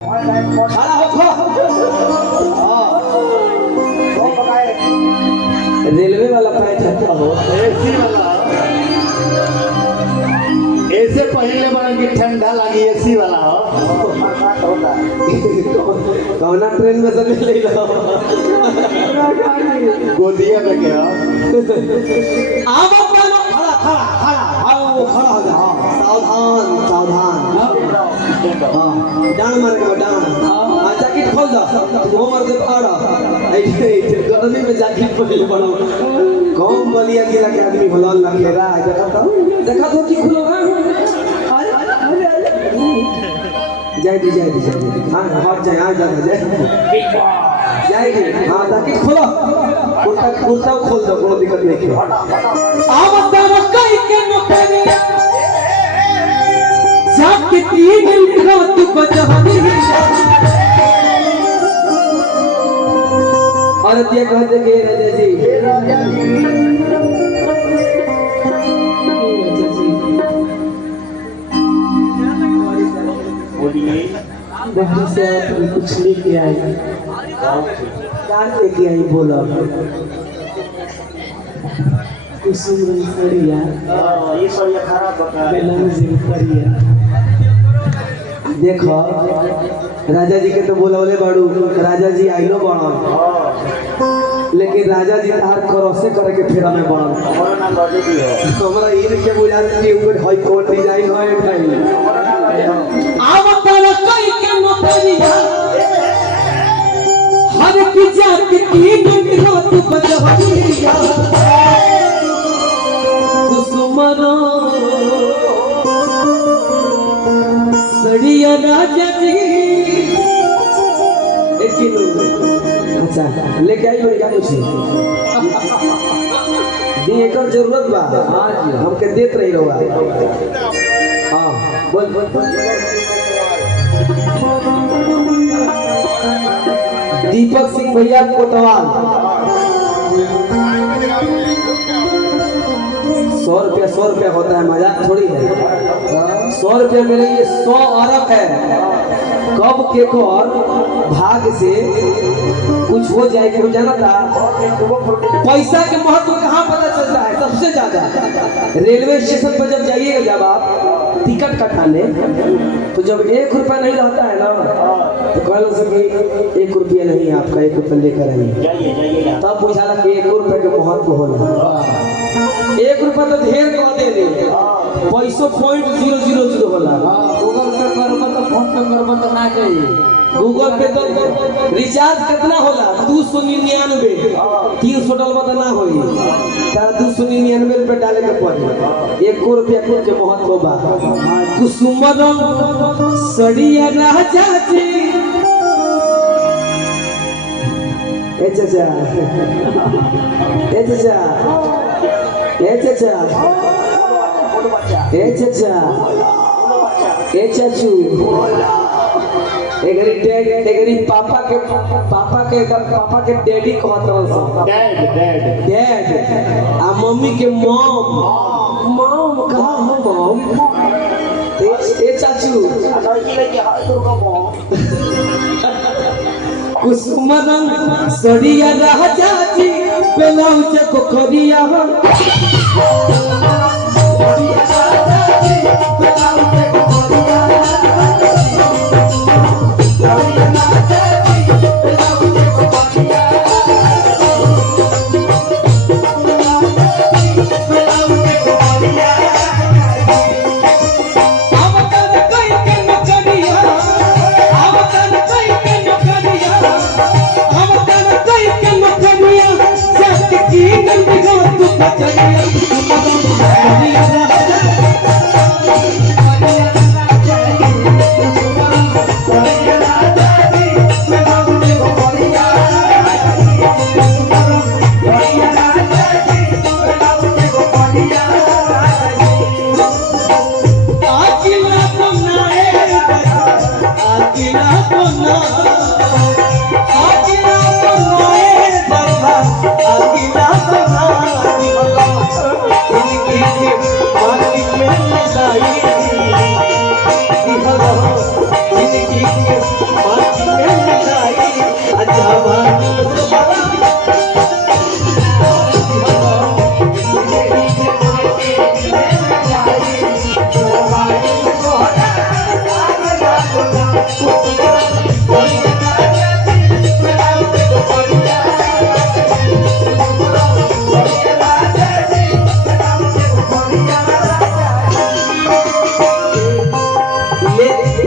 खड़ा हो खो। रेलवे वाला पैंट रखा हो, एसी वाला ऐसे पहले बड़ा कि ठंडा लगी एसी वाला हो। कौना ट्रेन में से ले लो गोदिया में क्या आप खड़ा खड़ा खड़ा आओ खड़ा हो जाओ। सावधान सावधान। हाँ डांड मारेगा डांड। हाँ जैकेट खोल दो वो मर दे फाड़ा। ऐसे गर्मी में जैकेट पहले बनो कौन बलिया गिरा के आदमी भला लगे रहा है। देखा तो कि खुलो रहा जय दी जय दी जय दी। हाँ हट जाए आ जा जय जय दी। हाँ ताकि खोलो कुर्ता कुर्ता खोल दो कोनो दिक्कत नहीं है। अब तब कई के नौकरिया जाके तीन रात बजहनी और दिया कहते के राजा जी बाहर से कुछ लेके आई क्या लेके आई बोलो कुसुम सरिया ये सरिया खराब बता करिया। देखो राजा जी के तो बोलौले बाड़ू राजा जी आइलो बड़ा लेकिन राजा जी तार क्रॉसे करे के फेरा में बड़ा हमारा नाम राजा जी है। हमरा ये के बुझाते कि ऊपर हाई कोर्ट डिजाइन है भाई। आवतर कई के नौकरिया हर की जात की रात बजहनिया कुसुमरो सड़िया राजा जी एक किलो। अच्छा लेके आई बड़ी क्या कुछ दी एक जरूरत बा। हाँ जी हमके देत रही रहुआ। हाँ बोल बोल बोल। दीपक सिंह भैया कोतवाल 100 रुपया होता है मजाक थोड़ी है। 100 रुपया मेरे लिए 100 अरब है। कब के और भाग से कुछ हो जाए कि हो जाना था। पैसा के महत्व कहाँ पता चलता है सबसे ज्यादा रेलवे स्टेशन पर जब जाइएगा जब आप टिकट कटाने तो जब 1 रुपया नहीं रहता है ना तो कह लो कि 1 रुपया नहीं आपका 1 रुपया लेकर आइए तब बुझाला कि 1 रुपया के महत्व होना। 1 रुपया तो ढेर कह दे पैसों .000 होला। गूगल पे करबो तो फोन पे करबो तो ना चाहिए। गूगल पे तो रिचार्ज कितना होला 299 300 डलबा तो ना होई तार 299 रुपए डाले के पड़े 1 रुपया कुल के महत्व बा। कुसुमर सड़िया राजा जी ए चाचा ए चाचा ए चाचा ए चाचा ए चाचू एगरी पापा के डैडी कहत रहल सब डैड आ मम्मी के मॉम कहा हो मॉम ए चाचू कुसुमर सड़िया राजा जी ब्लाउज को करिया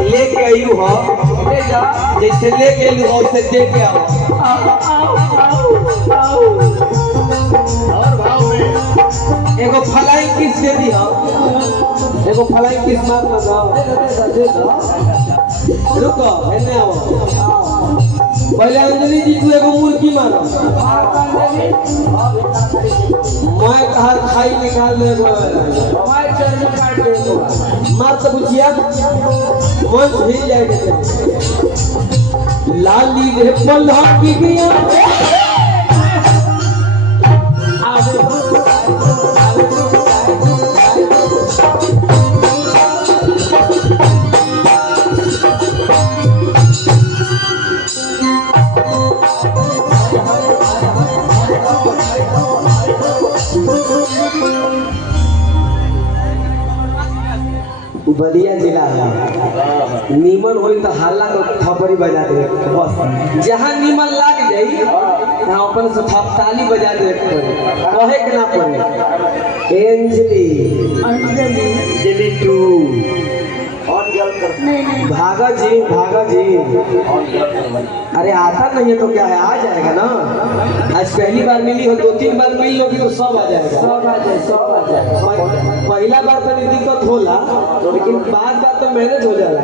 लेके आयु हो जैसे लेके आयु हो उससे दे के आओ। और भाव में एगो फ्लाइंग किस दे दी हो, एगो फ्लाइंग किस मार ना दो। रुको एने आओ, पहले अंजलि जी तू एगो मुर्गी मारो, मैं कहा खाई निकाल में एगो मार तो बुझिया मन हिल जाएगा। लाली रे पल्ला की गया बलिया जिला है, नीमन होई तो हल्ला को थपड़ी बजा दे बस। जहाँ नीमन लाग जाई वहाँ अपन से ताली बजा दे कहे के ना पड़े। एंजली अंजलि टू और जल कर भागा जी भागा जी। अरे आता नहीं है तो क्या है, आ जाएगा ना। आज पहली बार मिली हो, 2-3 बार मिली होगी तो सब आ जाएगा। पहला बार तो नहीं दिक्कत होला, लेकिन बाद बार तो मैनेज हो जाएगा।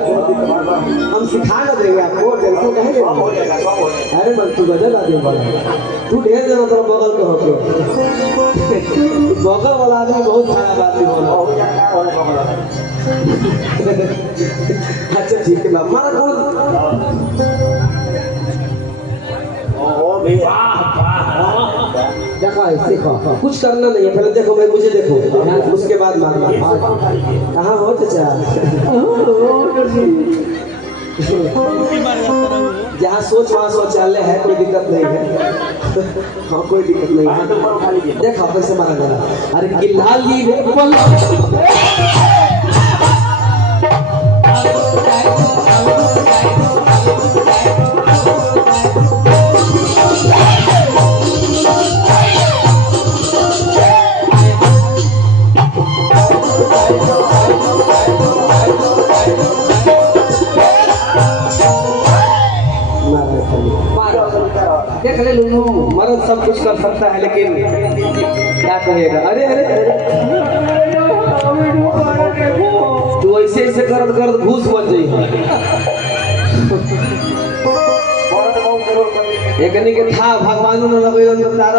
हम सिखा ना देंगे आपको, टेंशन कहीं नहीं। अरे मन तू गजल आ दे, तू ढेर देना तो बगल के होके बगल वाला आदमी बहुत खराब आदमी होला। अच्छा ठीक है बाबा मारा कौन देखो सीखो, कुछ करना नहीं है, पहले देखो भाई मुझे देखो, उसके बाद मारना। कहाँ हो चाचा? जहाँ सोच वहाँ शौचालय है, कोई दिक्कत नहीं है। हाँ कोई दिक्कत नहीं है। देखो कैसे मारा जा। अरे गिल्लाली रे पल देख ले लूनू, मर्द सब कुछ कर सकता है, लेकिन क्या कहेगा। अरे अरे तू ऐसे ऐसे करद करद घूस बन जाई। एकनी के था भगवान ने लगेलन तो तारा